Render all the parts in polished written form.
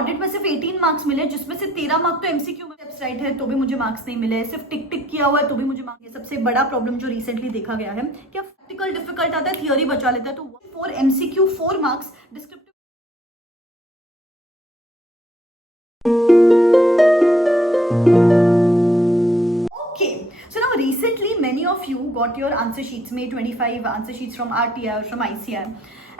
Audit में सिर्फ 18 marks मिले, जिसमें से 13 मार्क्स तो एमसीक्यू में स्टेप्स राइट है तो भी मुझे मार्क्स नहीं मिले, सिर्फ टिक टिक किया हुआ है तो भी मुझे मार्क्स। ये सबसे बड़ा प्रॉब्लम जो रिसेंटली देखा गया है, क्या प्रैक्टिकल डिफिकल्ट आता है, थियोरी बचा लेता है, तो 4 MCQ 4 marks, descriptive recently many of you got your answer sheets, May 25 answer sheets from RTI or from ICAI,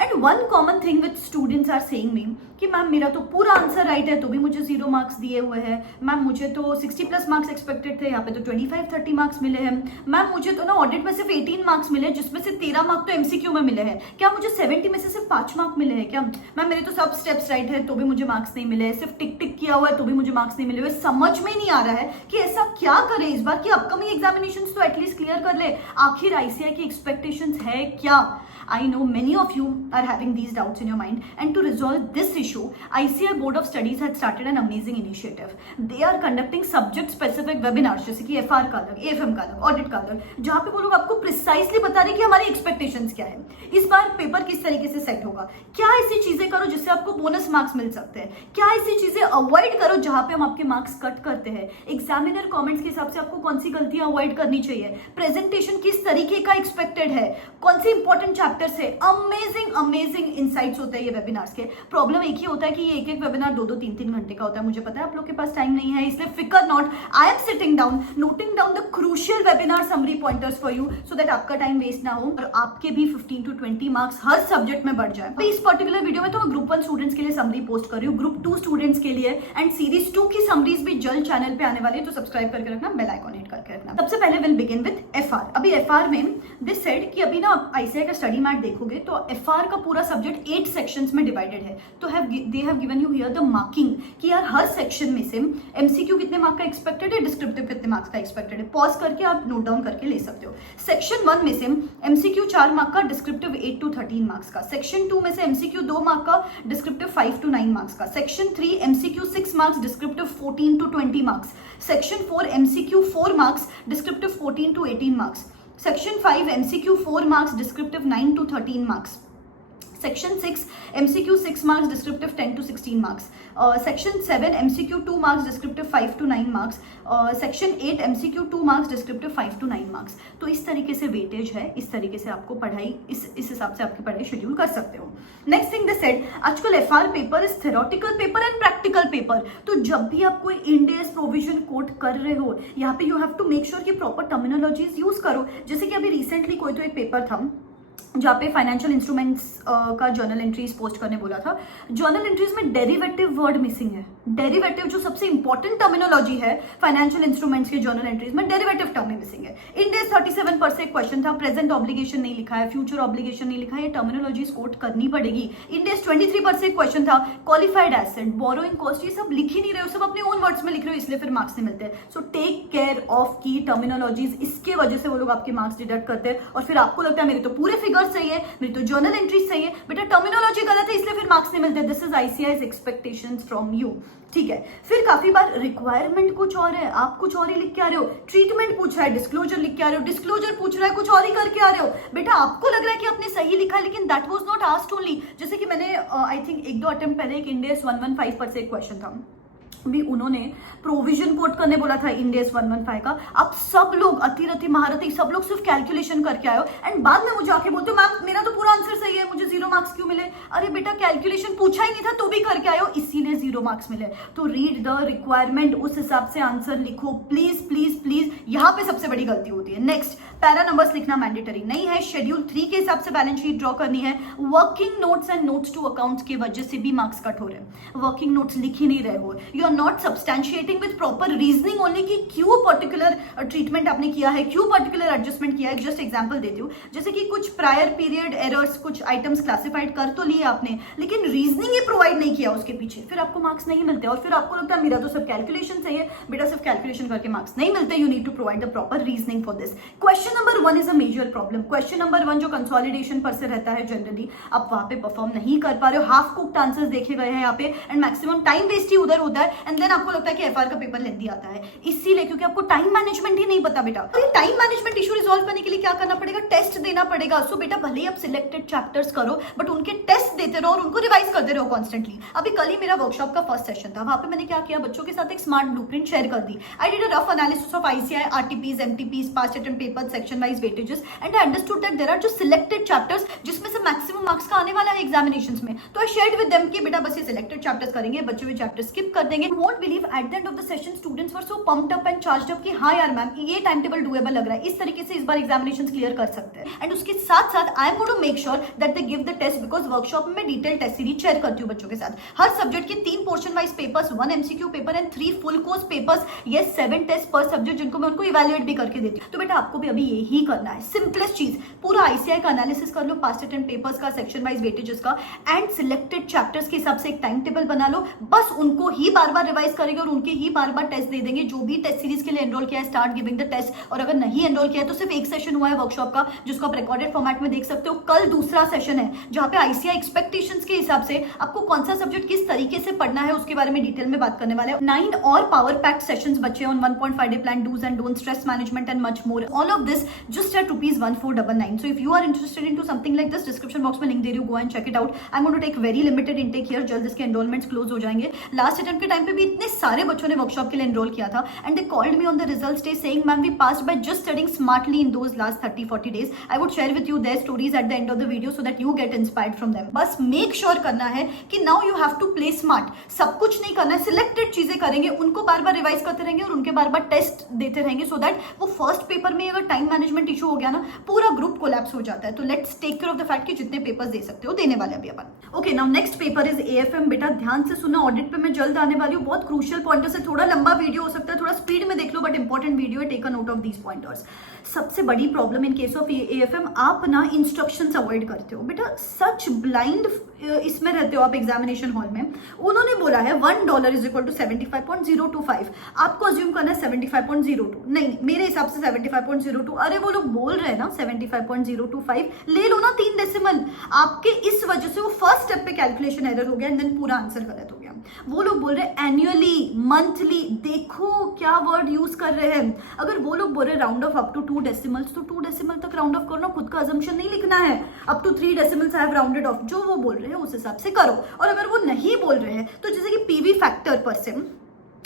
and one common thing which students are saying me कि ma'am मेरा तो पूरा आंसर राइट है तो भी मुझे 0 marks दिए हुए हैं, मैम मुझे तो 60+ मार्क्स एक्सपेक्टेड थे, यहाँ पे तो 25-30 मार्क्स मिले हैं, मैम मुझे तो ना ऑडिट में सिर्फ 18 मार्क्स मिले जिसमें से 13 मार्क्स तो एमसीक्यू में मिले हैं, क्या मुझे 70 में से सिर्फ 5 मार्क्स मिले हैं क्या, मैम मेरे तो सब स्टेप्स राइट है तो भी मुझे मार्क्स नहीं मिले, सिर्फ टिक टिक किया हुआ है तो भी मुझे मार्क्स नहीं मिले हुए। समझ में नहीं आ रहा है कि ऐसा क्या करें इस बार कि अपकमिंग एग्जामिनेशंस तो एटलीस्ट क्लियर कर ले, आखिर आईसीआई की एक्सपेक्टेशंस है क्या। I know many of you are having these doubts in your mind, and to resolve this issue, ICAI Board of Studies had started an amazing initiative. They are conducting subject-specific webinars, जैसे कि FR का अलग, AFM का अलग, audit का अलग, जहाँ पे वो लोग आपको प्रिसाइसली बता रहे हैं कि हमारी एक्सपेक्टेशंस क्या है, इस बार पेपर किस तरीके से सेट होगा, क्या ऐसी चीजें करो जिससे आपको बोनस मार्क्स मिल सकते हैं, क्या ऐसी चीजें अवॉइड करो जहाँ पे हम आपके मार्क्स कट करते हैं, एग्जामिनर कॉमेंट्स के हिसाब से आपको कौन सी गलतियां अवॉइड करनी चाहिए, प्रेजेंटेशन किस तरीके का एक्सपेक्टेड है, कौन सी इंपॉर्टेंट चैप्टर से। अमेजिंग इनसाइट्स होते हैं ये वेबिनार्स के। प्रॉब्लम एक ही होता है कि ये एक वेबिनार 2-2 3-3 घंटे का होता है, मुझे पता है आप लोग के पास टाइम नहीं है, इसलिए फिकर not, I am sitting down noting down the crucial webinar summary pointers for you so that आपका टाइम वेस्ट ना हो और आपके भी 15 to 20 मार्क्स हर सब्जेक्ट में बढ़ जाए। इस पर्टिकुलर वीडियो में तो मैं ग्रुप 1 स्टूडेंट्स के लिए समरी पोस्ट कर रही हूँ, ग्रुप 2 स्टूडेंट्स के लिए, एंड सीरीज 2 की समरीज भी जल्द चैनल पे आने वाली है, तो सब्सक्राइब करके रखना, बेल आइकॉन हिट करके रखना। सबसे पहले विल बिगिन विद एफआर। अभी एफआर में दिस सेड कि अभी ना आईसीआई का स्टडी मैट देखोगे तो एफआर का पूरा सब्जेक्ट 8 सेक्शंस में डिवाइडेड है, तो they have given you here the marking कि यार हर सेक्शन में से एमसीक्यू कितने मार्क का एक्सपेक्टेड है, डिस्क्रिप्टिव कितने मार्क्स का एक्सपेक्टेड है, पॉज करके आप नोट डाउन करके ले सकते हो। सेक्शन 1 में से एमसीक्यू 4 मार्क का, डिस्क्रिप्टिव 8 to 13 मार्क्स का, सेक्शन 2 में से एमसीक्यू 2 मार्क का, डिस्क्रिप्टिव 5 to 9 मार्क्स का, section 3 MCQ 6 marks, descriptive 14 to 20 marks, section 4 MCQ 4 marks, descriptive 14 to 18 marks, section 5 MCQ 4 marks, descriptive 9 to 13 marks, section 6 MCQ 6 marks, descriptive 10 to 16 marks, section 7 MCQ 2 marks, descriptive 5 to 9 marks, section 8 MCQ 2 marks, descriptive 5 to 9 marks. तो इस तरीके से weightage है, इस तरीके से आपको पढ़ाई इस हिसाब से आपकी पढ़ाई शेड्यूल कर सकते हो। नेक्स्ट थिंग दे सेड, आजकल FR paper is theoretical paper and practical paper, तो जब भी आप कोई इंड एस प्रोविजन कोट कर रहे हो यहाँ पे you have to make sure कि प्रॉपर टर्मिनोलॉजीज यूज करो। जैसे कि अभी रिसेंटली कोई तो एक पेपर था जहाँ पे फाइनेंशियल इंस्ट्रूमेंट्स का जर्नल एंट्रीज पोस्ट करने बोला था, जर्नल एंट्रीज में डेरिवेटिव वर्ड मिसिंग है। डेरिवेटिव जो सबसे इंपॉर्टेंट टर्मिनोलॉजी है फाइनेंशियल इंस्ट्रूमेंट्स के जर्नल एंट्रीज में, डेरिवेटिव टर्म मिसिंग है। इंडेस 37 पर से क्वेश्चन था, प्रेजेंट ऑब्लिगेशन नहीं लिखा है, फ्यूचर ऑब्लिगेशन नहीं लिखा है, ये टर्मिनोलॉजीज कोट करनी पड़ेगी। इंडेस 23 पर से क्वेश्चन था, क्वालिफाइड एसेट, बोरोइंग कॉस्ट, ये सब लिख ही नहीं रहे हो, सब अपने ओन वर्ड्स में लिख रहे हो, इसलिए फिर मार्क्स नहीं मिलते। सो टेक केयर ऑफ की टर्मिनोलॉजीज, इसके वजह से वो लोग आपके मार्क्स डिडक्ट करते हैं और फिर आपको लगता है मेरे तो पूरे फिगर सही है, मेरी तो जर्नल एंट्रीज सही है, बेटा टर्मिनोलॉजी गलत है इसलिए फिर मार्क्स नहीं मिलते। This is ICAI's expectations from you, ठीक है। फिर काफी बार रिक्वायरमेंट कुछ और है, आप कुछ और ही लिख के आ रहे हो, ट्रीटमेंट पूछ रहा है डिस्क्लोजर लिख के आ रहे हो, डिस्क्लोजर पूछ रहा है कुछ और ही करके आ रहे हो। बेटा आपको लग रहा है कि आपने सही लिखा है लेकिन that was not asked only. जैसे कि मैंने आई थिंक 1-2 अटेम्प्ट पहले एक इंडेस 115 पर से एक क्वेश्चन था, भी उन्होंने प्रोविजन कोट करने बोला था इंडेस 115 का, आप सब लोग अतिरथी महारथी सब लोग सिर्फ कैलकुलेशन करके आए हो एंड बाद में मुझे आके बोलते हो मैम मेरा तो पूरा आंसर सही है, मुझे 0 मार्क्स क्यों मिले। अरे बेटा कैलकुलेशन पूछा ही नहीं था तो भी करके आए हो, इसीलिए 0 मार्क्स मिले। तो रीड द रिक्वायरमेंट, उस हिसाब से आंसर लिखो प्लीज प्लीज प्लीज, यहाँ पे सबसे बड़ी गलती होती है। नेक्स्ट, पैरा नंबर्स लिखना मैंडेटरी नहीं है, शेड्यूल 3 के हिसाब से बैलेंस शीट ड्रॉ करनी है। Working notes and notes to accounts की वजह से भी मार्क्स कट हो रहे हैं, वर्किंग नोट्स लिख ही नहीं रहे हो, you are not substantiating with proper reasoning only कि क्यों पर्टिकुलर ट्रीटमेंट आपने किया है, क्यों पर्टिकुलर एडजस्टमेंट किया है। जस्ट एग्जांपल देती हूँ, जैसे कि कुछ प्रायर पीरियड एरर्स, कुछ आइटम्स क्लासिफाइड कर तो लिए आपने लेकिन रीजनिंग ही प्रोवाइड नहीं किया उसके पीछे, फिर आपको मार्क्स नहीं मिलते और फिर आपको लगता है मेरा तो सब कैलकुलेशन सही है। बेटा सिर्फ कैलकुलेशन करके मार्क्स नहीं मिलते, you need to provide the proper reasoning for this. Question number 1 is a major problem. Question number 1 जो कंसोलिडेशन पर से रहता है जनरली, आप वहां पे परफॉर्म नहीं कर पा रहे हो, हाफ कुक्ड आंसर्स देखे गए हैं यहाँ पे एंड मैक्सिमम टाइम वेस्ट ही उधर होता है। एंड देन आपको लगता है कि एफआर का पेपर लेंदी आता है, इसीलिए क्योंकि आपको टाइम मैनेजमेंट ही नहीं पता बेटा। तो टाइम मैनेजमेंट इशू रिजॉल्व करने के लिए क्या करना पड़ेगा, टेस्ट देना पड़ेगा। सो बेटा भले ही आप सिलेक्टेड चैप्टर्स करो बट उनके टेस्ट देते रहो और उनको रिवाइज करते रहो कॉन्स्टेंटली। अभी कल ही मेरा वर्कशॉप का फर्स्ट सेशन था, वहां पे मैंने क्या किया, बच्चों के साथ एक स्मार्ट ब्लूप्रिंट शेयर कर दी। I did a rough analysis of ICAI, RTPs, MTPs, past attempt papers, section wise weightages, and I understood that there are जो सिलेक्टेड चैप्टर्स जिसमें से मैक्सिमम मार्क्स का आने वाला है एग्जामिनेशंस में। तो आई शेयर्ड विद देम कि बेटा बस ये सिलेक्टेड चैप्टर्स करेंगे, बच्चे भी चैप्टर स्किप कर देंगे। Won't believe at the end of the session students were so pumped up and charged up कि हाँ यार मैम ये टाइम टेबल डुएबल लग रहा है, इस तरीके से इस बार एग्जामिनेशंस क्लियर कर सकते हैं। एंड उसके साथ साथ I am going to make sure that they give the test, because workshop में डिटेल टेस्ट सीरीज शेयर करती हूँ बच्चों के साथ। हर सब्जेक्ट के 3 portion wise papers, 1 MCQ paper and 3 full course papers, ये 7 टेस्ट पर सब्जेक्ट जिनको मैं उनको इवैल्यूएट भी करके देती हूँ। तो बेटा आपको भी अभी यही करना है, सिंपलेस्ट चीज, पूरा ICAI का एनालिसिस कर लो, पास्ट अटेम्प्ट पेपर्स का, सेक्शन वाइज वेटेजेस का, एंड सिलेक्टेड चैप्टर्स के हिसाब से एक टाइम टेबल बना लो। बस उनको ही बार बार रिवाइज करेंगे और उनके ही बार बार टेस्ट दे देंगे। जो भी टेस्ट सीरीज के लिए एनरोल किया है, स्टार्ट गिविंग द टेस्ट। और अगर नहीं एनरोल किया है तो सिर्फ एक सेशन हुआ है वर्कशॉप का, जिसको आप रिकॉर्डेड फॉर्मेट में देख सकते हो। कल दूसरा सेशन है जहां पे ICAI एक्सपेक्टेशंस के हिसाब से आपको कौन सा सब्जेक्ट किस तरीके से पढ़ना है उसके बारे में डिटेल में बात करने वाले हैं। 9 और पावर पैक्ड सेशंस बचे on 1.5 day plan, dos and don't, stress management and much more. All of this just at ₹1499। So if you are interested into something like this, description box में link दे रही हूँ, go and check it out. I'm going to take very limited intake here. जल्द इसके enrolments close हो जाएंगे। Last attempt के time पे भी इतने सारे बच्चों ने वर्कशॉप के लिए एनरोल किया था and they called me on the results day saying ma'am we passed by just studying smartly in those last 30-40 days. I would share with you their stories at the end of the video so that you get inspired from them. बस make sure करना है कि now you have to play smart. सब कुछ नहीं करना है, selected चीजें करेंगे, उनको बार बार रिवाइज करते रहेंगे और उनके बार बार टेस्ट देते रहेंगे सो दैट वो फर्स्ट पेपर में अगर टाइम मैनेजमेंट इशू हो गया ना, पूरा ग्रुप कोलैप्स हो जाता है। तो let's take care of the fact कि जितने पेपर्स दे सकते हो देने वाले अभी अपन। Okay now next paper is AFM। बेटा ध्यान से सुनना, ऑडिट पे मैं जल्द आने वाली हूँ। बहुत क्रूशियल पॉइंटर्स है, थोड़ा लंबा वीडियो हो सकता है, थोड़ा स्पीड में देख लो बट इंपॉर्टेंट वीडियो है, take a note of these pointers. सबसे बड़ी problem in case of AFM, आप ना इंस्ट्रक्शंस अवॉइड करते हो बेटा, सच ब्लाइंड इसमें रहते हो आप एग्जामिनेशन हॉल में। उन्होंने बोला है $1 इज इक्वल टू 75.025, आपको अज्यूम करना है 75.02, नहीं मेरे हिसाब से 75.02। अरे वो लोग बोल रहे हैं ना 75.025, ले लो ना 3 डेसिमल। आपके इस वजह से वो फर्स्ट स्टेप पे कैलकुलेशन एरर हो गया एंड देन पूरा आंसर गलत हो गया। वो लोग बोल रहे हैं एनुअली, मंथली, देखो क्या वर्ड यूज कर रहे हैं। अगर वो लोग बोल रहे हैं round off up to 2 decimals, तो 2 डेसिमल तक राउंड ऑफ करना, खुद का अजम्पशन नहीं लिखना है। Up to 3 decimals I have rounded off, जो वो बोल रहे हैं उस हिसाब से करो। और अगर वो नहीं बोल रहे हैं तो जैसे कि PV फैक्टर पर से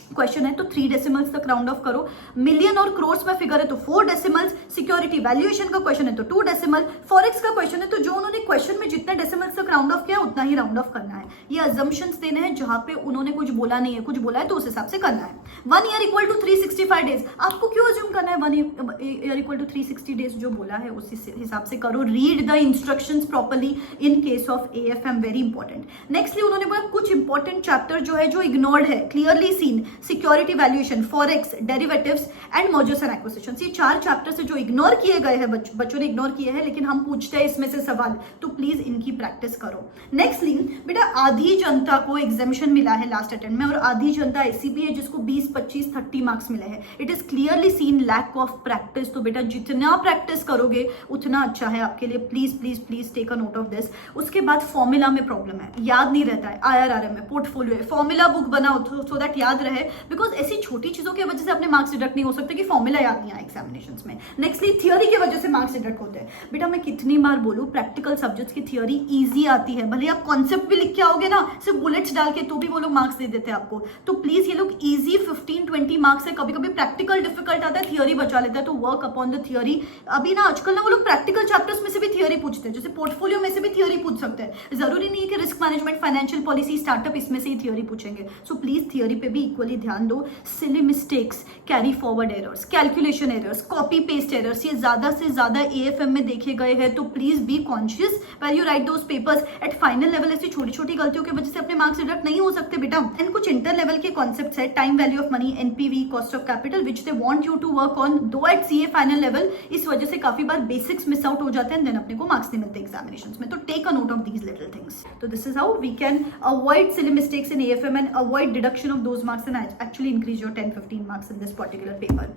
क्वेश्चन है तो 3 डेसिमल्स तक राउंड ऑफ करो। मिलियन और क्रोर्स में फिगर है तो 4 डेसिमल्स। सिक्योरिटी वैल्यूएशन का क्वेश्चन है तो 2 डेसिमल। फॉरेक्स का क्वेश्चन है तो जो उन्होंने क्वेश्चन में जितने डेसिमल्स तक राउंड ऑफ किया उतना ही राउंड ऑफ करना है। ये अजम्पशंस देने हैं जहां पे उन्होंने कुछ बोला नहीं है, कुछ बोला है तो उस हिसाब से करना है। 1 ईयर इक्वल टू 365 डेज, आपको क्यों अज्यूम करना है 1 ईयर इक्वल टू 360 डेज, जो बोला है उस हिसाब से करो। Read the instructions properly in case of AFM, very important. Nextly उन्होंने बोला कुछ इंपॉर्टेंट चैप्टर जो है जो इग्नोर्ड है, clearly seen, security valuation, forex, derivatives and mergers and acquisitions. ये 4 चैप्टर्स है जो इग्नोर किए गए हैं, बच्चों ने इग्नोर किए हैं, लेकिन हम पूछते हैं इसमें से सवाल, तो प्लीज इनकी प्रैक्टिस करो। नेक्स्टली बेटा आधी जनता को एग्जामिशन मिला है लास्ट अटेम्प्ट में और आधी जनता ऐसी भी है जिसको 20, 25, 30 मार्क्स मिले हैं। It is clearly seen lack of practice. तो बेटा जितना प्रैक्टिस करोगे उतना अच्छा है आपके लिए। Please please please take a note of this. उसके बाद फॉर्मूला में प्रॉब्लम है, याद नहीं रहता है। IRRM में पोर्टफोलियो है, फॉर्मूला बुक बनाओ सो दैट याद रहे, बिकॉज ऐसी छोटी चीजों की वजह से अपने मार्क्स डिडक्ट नहीं हो सकते कि फॉर्मूला याद नहीं आया एग्जामिनेशंस में। नेक्स्टली थियोरी की वजह से मार्क्स डिडक्ट होते हैं। बेटा मैं कितनी बार बोलूं, प्रैक्टिकल सब्जेक्ट्स की थियोरी इजी आती है, भले आप कॉन्सेप्ट भी लिख के आओगे ना सिर्फ बुलेट्स डाल के, तो भी वो लोग मार्क्स दे देते हैं आपको। तो प्लीज ये लोग इजी 15-20 मार्क्स है, कभी कभी प्रैक्टिकल डिफिकल्ट आता है, थियोरी बचा लेता है, तो वर्क अपॉन द थियोरी। अभी ना आजकल ना वो लोग प्रैक्टिकल चैप्टर्स में से भी थियोरी पूछते हैं, जैसे पोर्टफोलियो में से भी थियोरी पूछ सकते हैं। जरूरी नहीं है कि risk management, financial policy, startup इसमें से ही थियोरी पूछेंगे। सो प्लीज थियोरी पे भी इक्वली ध्यान दो। Silly mistakes, carry forward errors, calculation errors, copy paste errors, ये ज्यादा से ज्यादा AFM में देखे गए हैं। तो please be conscious when you write those papers. At final level ऐसी छोटी छोटी गलतियों की वजह से अपने मार्क्स डिडक्ट नहीं हो सकते बेटा। एंड कुछ इंटर लेवल के कॉन्सेप्ट्स है, time value of money, NPV, cost of capital, which they want you to work on, though at CA final level. इस वजह से काफी बार बेसिक्स मिस आउट हो जाते हैं, देन अपने को मार्क्स नहीं मिलते एग्जामिनेशंस में। तो take a note of these little things. तो this is how we can avoid silly mistakes in AFM and avoid deduction of those marks and actually increase your 10-15 marks in this particular paper.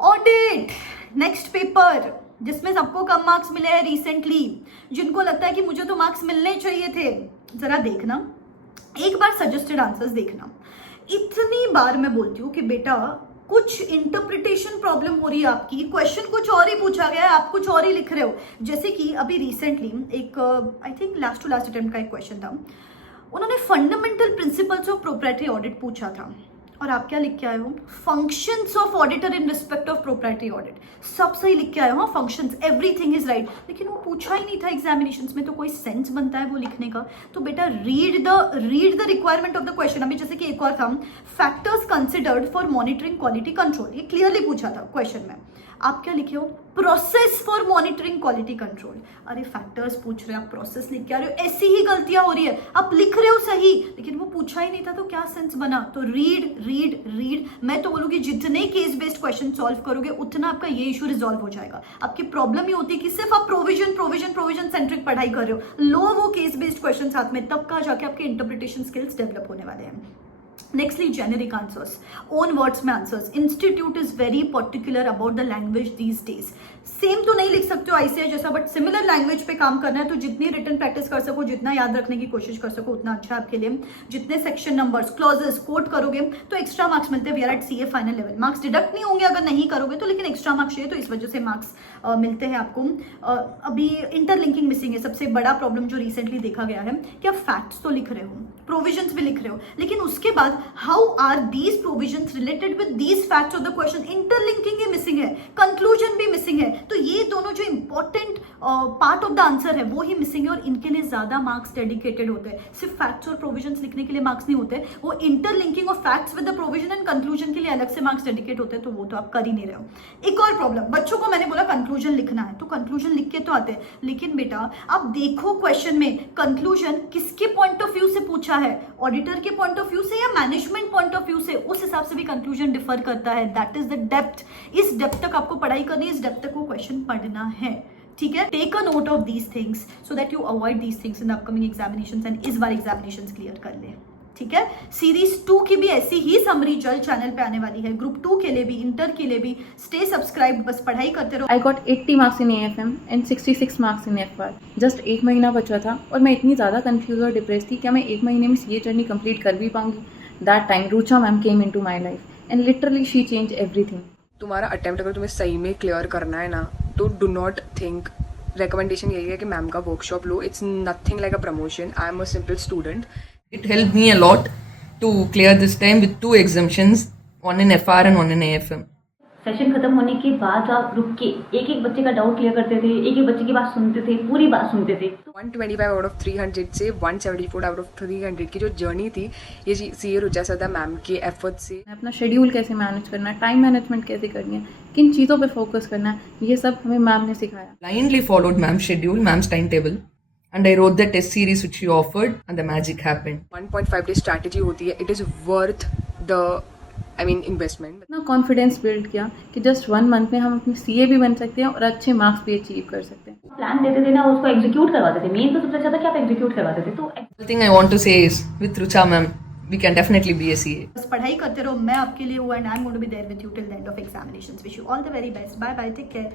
Audit next paper जिसमें सबको कम marks मिले हैं recently, जिनको लगता है कि मुझे तो मार्क्स मिलने चाहिए थे, जरा देखना एक बार सजेस्टेड आंसर्स देखना। इतनी बार मैं बोलती हूँ कि बेटा कुछ इंटरप्रिटेशन प्रॉब्लम हो रही है आपकी, क्वेश्चन कुछ और ही पूछा गया है, आप कुछ और ही लिख रहे हो। जैसे कि अभी रिसेंटली एक I think last to last attempt का एक क्वेश्चन था, उन्होंने fundamental principles of proprietary audit पूछा था और आप क्या लिख के आए हो, functions of auditor in respect of proprietary audit. सब सही लिख के आए हो, फंक्शंस एवरीथिंग इज राइट, लेकिन वो पूछा ही नहीं था एग्जामिनेशंस में, तो कोई सेंस बनता है वो लिखने का? तो बेटा read the requirement of the question. अभी जैसे कि एक और था, factors considered for monitoring quality control, ये क्लियरली पूछा था क्वेश्चन में, आप क्या लिखे हो, process for monitoring quality control. अरे फैक्टर्स पूछ रहे हैं, आप प्रोसेस लिख के आ रहे हो, ऐसी ही गलतियां हो रही है, आप लिख रहे हो सही लेकिन वो पूछा ही नहीं था, तो क्या सेंस बना? तो रीड रीड रीड। मैं तो बोलूंगी जितने केस बेस्ड क्वेश्चन सॉल्व करोगे उतना आपका ये इशू रिजॉल्व हो जाएगा। आपकी प्रॉब्लम ही होती है कि सिर्फ आप प्रोविजन सेंट्रिक पढ़ाई कर रहे हो, लो वो केस बेस्ड क्वेश्चन साथ में, तब कहा जाके आपके इंटरप्रिटेशन स्किल्स डेवलप होने वाले हैं। Nextly, generic answers, own words में answers. Institute is very particular about the language these days. Same तो नहीं लिख सकते हो ICAI जैसा, बट सिमिलर लैंग्वेज पे काम करना है, तो जितनी रिटन प्रैक्टिस कर सको, जितना याद रखने की कोशिश कर सको उतना अच्छा आपके लिए। जितने सेक्शन नंबर्स, क्लॉजेस कोट करोगे तो एक्स्ट्रा मार्क्स मिलते हैं। We are at CA final level, marks deduct नहीं होंगे अगर नहीं करोगे तो, लेकिन एक्स्ट्रा मार्क्स चाहिए, तो इस वजह से मार्क्स मिलते हैं आपको। अभी इंटरलिंकिंग मिसिंग है, सबसे बड़ा प्रॉब्लम जो रिसेंटली देखा गया है कि आप फैक्ट्स तो लिख रहे हो, प्रोविजंस भी लिख रहे हो, लेकिन उसके बाद how are these provisions related with these facts of the question, interlinking ही मिसिंग है, कंक्लूजन भी मिसिंग है। तो ये दोनों जो important part of the answer है वो ही मिसिंग है, और इनके लिए ज्यादा मार्क्स डेडिकेटेड होते हैं। सिर्फ फैक्ट्स और प्रोविजंस लिखने के लिए मार्क्स नहीं होते, वो interlinking of facts with the provision and conclusion के लिए अलग से मार्क्स डेडिकेट होते हैं, तो वो तो आप कर ही नहीं रहे हो। एक और प्रॉब्लम, बच्चों को मैंने बोला कंक्लूजन लिखना है, तो कंक्लूजन लिख के तो आते हैं, लेकिन बेटा आप देखो क्वेश्चन में कंक्लूजन किसके पॉइंट ऑफ व्यू से पूछा है, ऑडिटर के पॉइंट ऑफ व्यू से या मैनेजमेंट पॉइंट ऑफ व्यू से, उस हिसाब से भी कंक्लूजन डिफर करता है। दैट इज द डेप्थ, इस डेप्थ तक आपको पढ़ाई करनी है, इस डेप्थ तक वो क्वेश्चन पढ़ना है, ठीक है। Take a note of these things so that you avoid these things in upcoming examinations, and इस बार एग्जामिनेशंस क्लियर कर ले, ठीक है। सीरीज 2 की भी ऐसी ही समरी जल्द चैनल पे आने वाली है, ग्रुप 2 के लिए भी, इंटर के लिए भी। स्टे सब्सक्राइब, बस पढ़ाई करते रहो। I got 80 marks in AFM and 66 marks in FR. Just 1 महीना बचा था और मैं इतनी ज़्यादा कंफ्यूज और डिप्रेस थी, क्या मैं 1 महीने में CA जर्नी कंप्लीट कर भी पाऊंगी? That time Rucha ma'am came into my life and literally she change everything. तुम्हारा अटेम्प्ट अगर तुम्हें सही में क्लियर करना है ना, तो डू नॉट थिंक, रिकमेंडेशन यही है कि मैम का workshop low. It's nothing like a promotion, I am a simple student. It helped me a lot to clear this time with 2 exemptions, one in FR and one in AFM. Session खत्म होने के बाद आप रुक के एक एक बच्चे का डाउट क्लियर करते थे, एक एक बच्चे की बात सुनते थे, पूरी बात सुनते थे। 125 आउट ऑफ 300 से 174 आउट ऑफ 300 की जो जर्नी थी, ये CA रुचा सदा मैम के एफर्ट से। अपना शेड्यूल कैसे मैनेज करना है, टाइम मैनेजमेंट कैसे करनी है, किन चीज़ों पे फोकस करना है, ये सब हमें मैम ने सिखाया। Blindly followed ma'am's schedule, ma'am's timetable, and I wrote the test series which she offered, and the magic happened. 1.5 day strategy होती है, it is worth the investment. इतना कॉन्फिडेंस बिल्ड किया कि जस्ट 1 मंथ में हम अपने CA भी बन सकते हैं और अच्छे मार्क्स भी अचीव कर सकते हैं। प्लान देते थे ना, उसको एग्जीक्यूट करवाते थे। मेन तो सबसे अच्छा था कि आप एग्जीक्यूट करवाते थे। तो The thing I want to say is, with Rucha ma'am, we can definitely be a CA. बस पढ़ाई करते रहो, मैं आपके लिए हूँ, and I am going to be there with you till the end of examinations. Wish you all the very best, bye bye, take care.